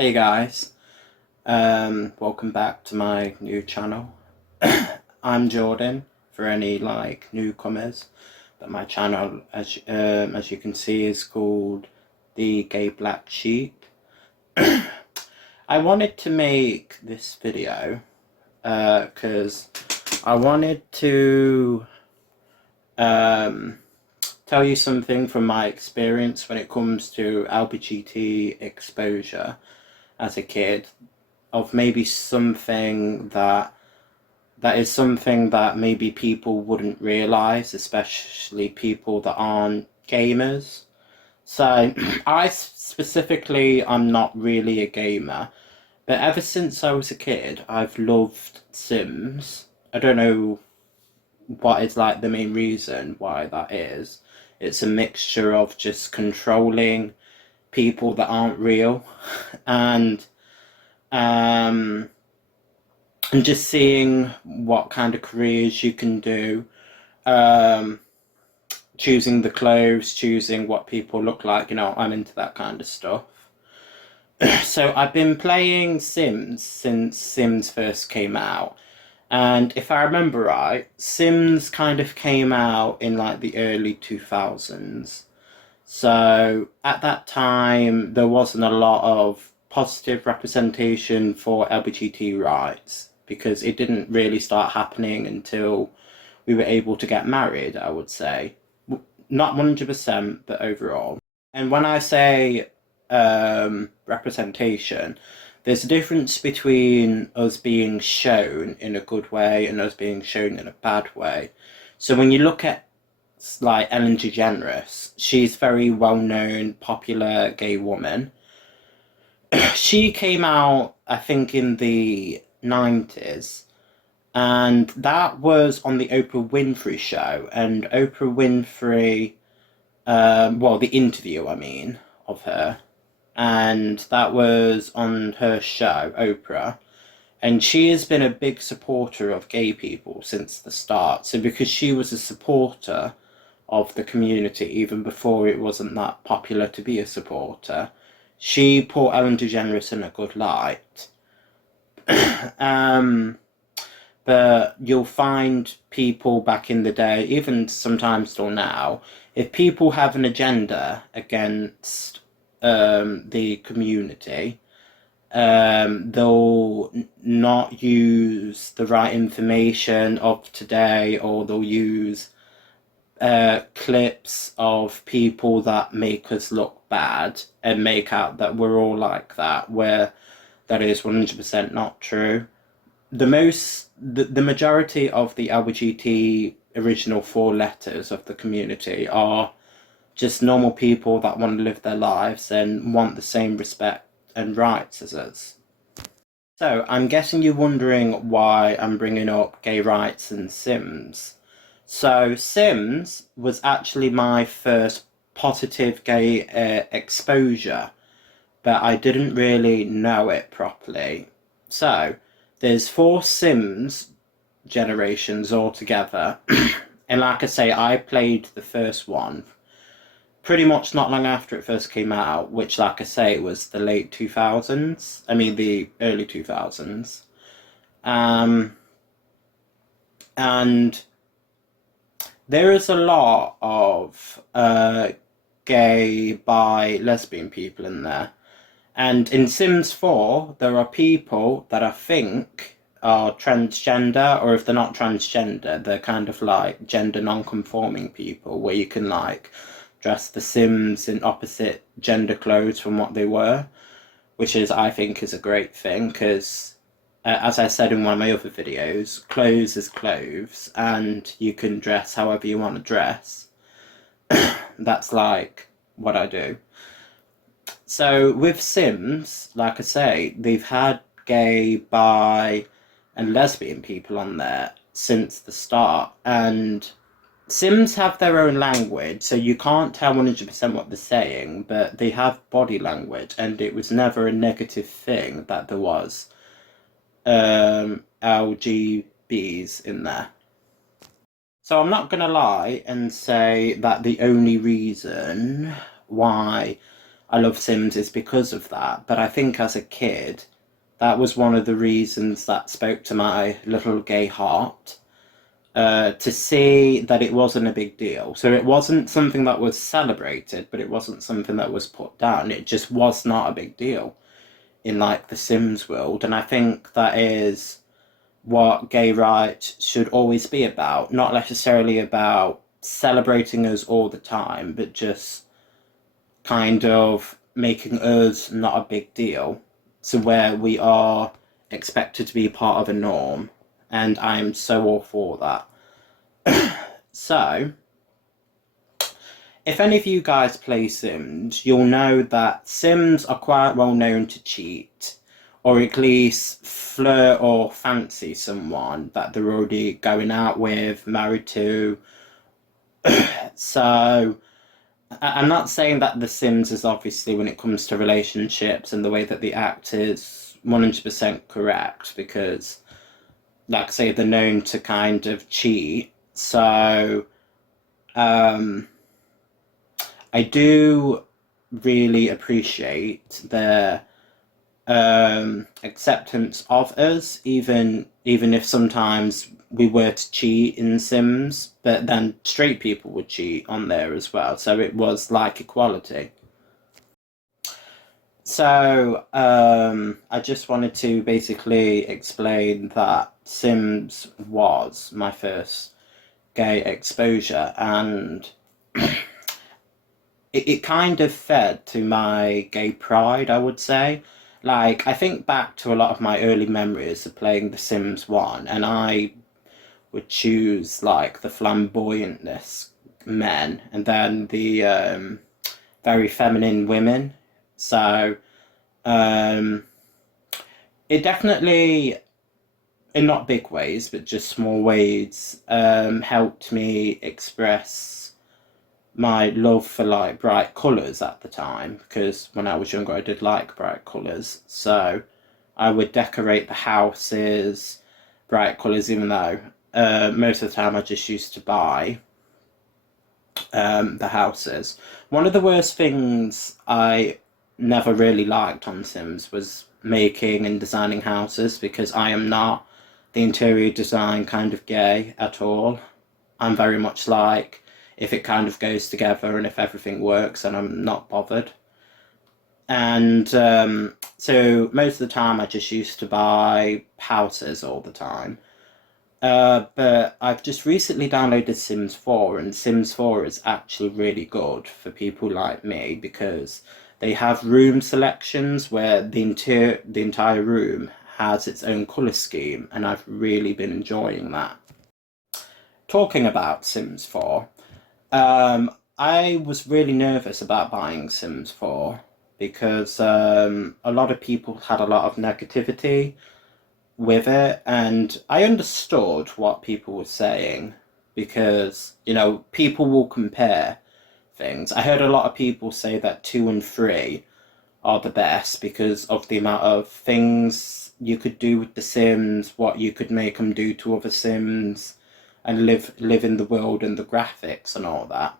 Hey guys, welcome back to my new channel. I'm Jordan, for any newcomers, but my channel, as you can see, is called The Gay Black Sheep. I wanted to make this video because I wanted to tell you something from my experience when it comes to LGBT exposure as a kid, of maybe something that maybe people wouldn't realize, especially people that aren't gamers. So I specifically, I'm not really a gamer, but ever since I was a kid, I've loved Sims. I don't know what is like the main reason why that is. It's a mixture of just controlling people that aren't real and um and just seeing what kind of careers you can do, um, choosing the clothes, choosing what people look like. I'm into that kind of stuff. So I've been playing Sims since Sims first came out. And if I remember right, Sims kind of came out in like the early 2000s. So at that time, there wasn't a lot of positive representation for LGBT rights because it didn't really start happening until we were able to get married, I would say. Not 100%, but overall. And when I say representation, there's a difference between us being shown in a good way and us being shown in a bad way. So when you look at like Ellen DeGeneres, she's very well known, popular gay woman. She came out, I think, in the 90s, and that was on the Oprah Winfrey show. And Oprah Winfrey, well, the interview, I mean, of her, and that was on her show, Oprah. And she has been a big supporter of gay people since the start. So because she was a supporter of the community even before it wasn't that popular to be a supporter, she put Ellen DeGeneres in a good light. um, but you'll find people back in the day, even sometimes still now, if people have an agenda against the community, they'll not use the right information of today, or they'll use clips of people that make us look bad and make out that we're all like that, where that is 100% not true. The majority of the LGBT original four letters of the community are just normal people that want to live their lives and want the same respect and rights as us. So I'm guessing you're wondering why I'm bringing up gay rights and Sims. So Sims was actually my first positive gay exposure, but I didn't really know it properly. So there's four Sims generations altogether. And like I say, I played the first one pretty much not long after it first came out, which, like I say, was the late 2000s. I mean, the early 2000s. And there is a lot of gay, bi, lesbian people in there. And in Sims 4, there are people that I think are transgender, or if they're not transgender, they're kind of like gender non-conforming people, where you can like dress the Sims in opposite gender clothes from what they were, which is, I think, is a great thing, because as I said in one of my other videos, clothes is clothes, and you can dress however you want to dress. That's like what I do. So with Sims, like I say, they've had gay, bi, and lesbian people on there since the start, and Sims have their own language, so you can't tell 100% what they're saying, but they have body language, and it was never a negative thing that there was LGBs in there. So I'm not going to lie and say that the only reason why I love Sims is because of that. But I think as a kid, that was one of the reasons that spoke to my little gay heart. To see that it wasn't a big deal. So it wasn't something that was celebrated, but it wasn't something that was put down. It just was not a big deal in like the Sims world. And I think that is what gay rights should always be about. Not necessarily about celebrating us all the time, but just kind of making us not a big deal. So where we are expected to be part of a norm. And I'm so all for that. So, if any of you guys play Sims, you'll know that Sims are quite well known to cheat, or at least flirt or fancy someone that they're already going out with, married to. So, I'm not saying that The Sims is obviously, when it comes to relationships and the way that they act, is 100% correct, because, like I say, they're known to kind of cheat. So, I do really appreciate their acceptance of us, even if sometimes we were to cheat in Sims, but then straight people would cheat on there as well. So it was like equality. So I just wanted to basically explain that Sims was my first gay exposure, and it kind of fed to my gay pride, I would say. Like, I think back to a lot of my early memories of playing The Sims 1, and I would choose, like, the flamboyantness men, and then the very feminine women. So, um, it definitely, in not big ways, but just small ways, helped me express my love for like bright colours at the time, because when I was younger I did like bright colours. So I would decorate the houses bright colours, even though most of the time I just used to buy the houses. One of the worst things I never really liked on Sims was making and designing houses, because I am not the interior design kind of gay at all. I'm very much like, if it kind of goes together and if everything works, and I'm not bothered. And so most of the time I just used to buy houses all the time. But I've just recently downloaded Sims 4, and Sims 4 is actually really good for people like me, because they have room selections where the entire room has its own colour scheme, and I've really been enjoying that. Talking about Sims 4, I was really nervous about buying Sims 4, because a lot of people had a lot of negativity with it, and I understood what people were saying, because, you know, people will compare things. I heard a lot of people say that 2 and 3 are the best because of the amount of things you could do with the Sims, what you could make them do to other Sims, and live in the world and the graphics and all that.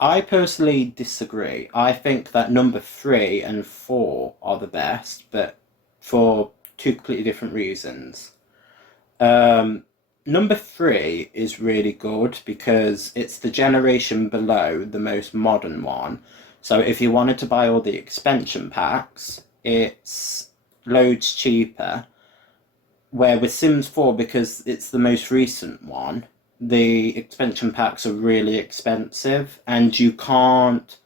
I personally disagree. I think that number 3 and 4 are the best, but for two completely different reasons. Number 3 is really good because it's the generation below the most modern one. So if you wanted to buy all the expansion packs, it's loads cheaper. Where with Sims 4, because it's the most recent one, the expansion packs are really expensive, and you can't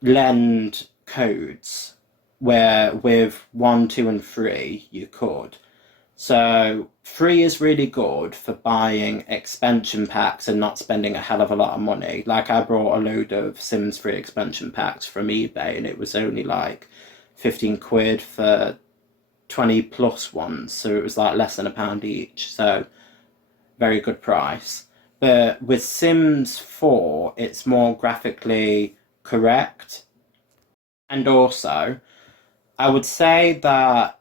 lend codes, where with 1, 2, and 3 you could. So 3 is really good for buying expansion packs and not spending a hell of a lot of money. Like, I brought a load of Sims 3 expansion packs from eBay, and it was only like 15 quid for 20 plus ones, so it was like less than £1 each. So very good price. But with Sims 4, it's more graphically correct. And also, I would say that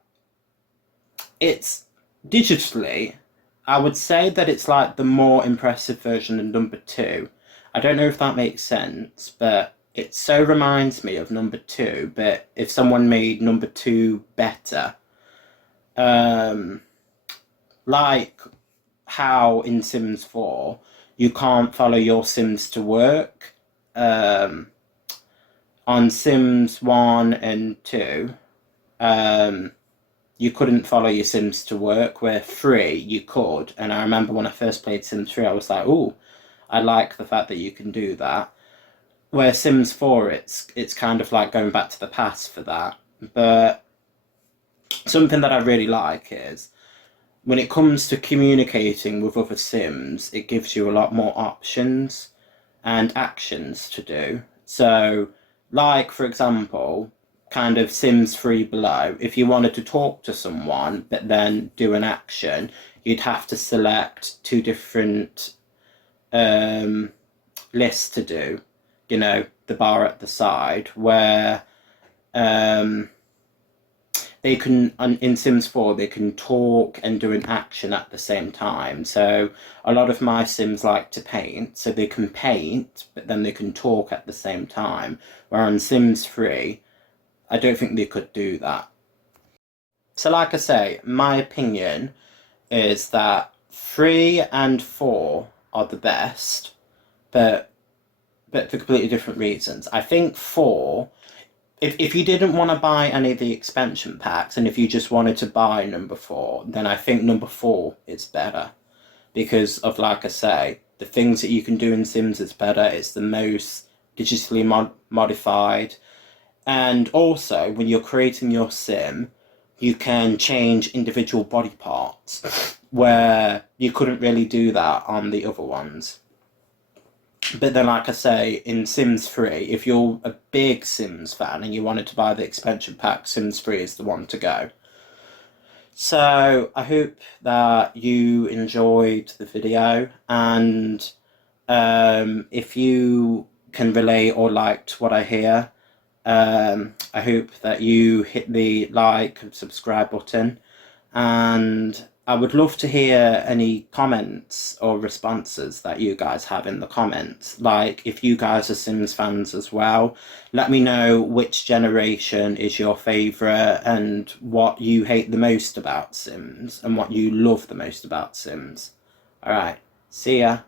it's digitally, I would say that it's like the more impressive version of number 2. I don't know if that makes sense, but it so reminds me of number two, but if someone made number two better, um, like how in Sims 4 you can't follow your Sims to work. Um, on Sims 1 and 2, um, you couldn't follow your Sims to work, where 3 you could. And I remember when I first played Sims 3, I was like, oh, I like the fact that you can do that. Where Sims 4, it's kind of like going back to the past for that. But something that I really like is when it comes to communicating with other Sims, it gives you a lot more options and actions to do. So, like for example, kind of Sims 3 below, if you wanted to talk to someone but then do an action, you'd have to select two different lists to do. You know, the bar at the side where um, they can in Sims 4 they can talk and do an action at the same time. So a lot of my Sims like to paint, so they can paint but then they can talk at the same time. Where on Sims 3, I don't think they could do that. So like I say, my opinion is that 3 and 4 are the best, but for completely different reasons. I think 4, if you didn't want to buy any of the expansion packs and if you just wanted to buy number 4, then I think number 4 is better. Because of, like I say, the things that you can do in Sims is better. It's the most digitally modified. And also, when you're creating your Sim, you can change individual body parts, where you couldn't really do that on the other ones. But then, like I say, in Sims 3, if you're a big Sims fan and you wanted to buy the expansion pack, Sims 3 is the one to go. So, I hope that you enjoyed the video, and if you can relate or liked what I hear, I hope that you hit the like and subscribe button, and I would love to hear any comments or responses that you guys have in the comments. Like, if you guys are Sims fans as well, let me know which generation is your favourite and what you hate the most about Sims and what you love the most about Sims. Alright, see ya.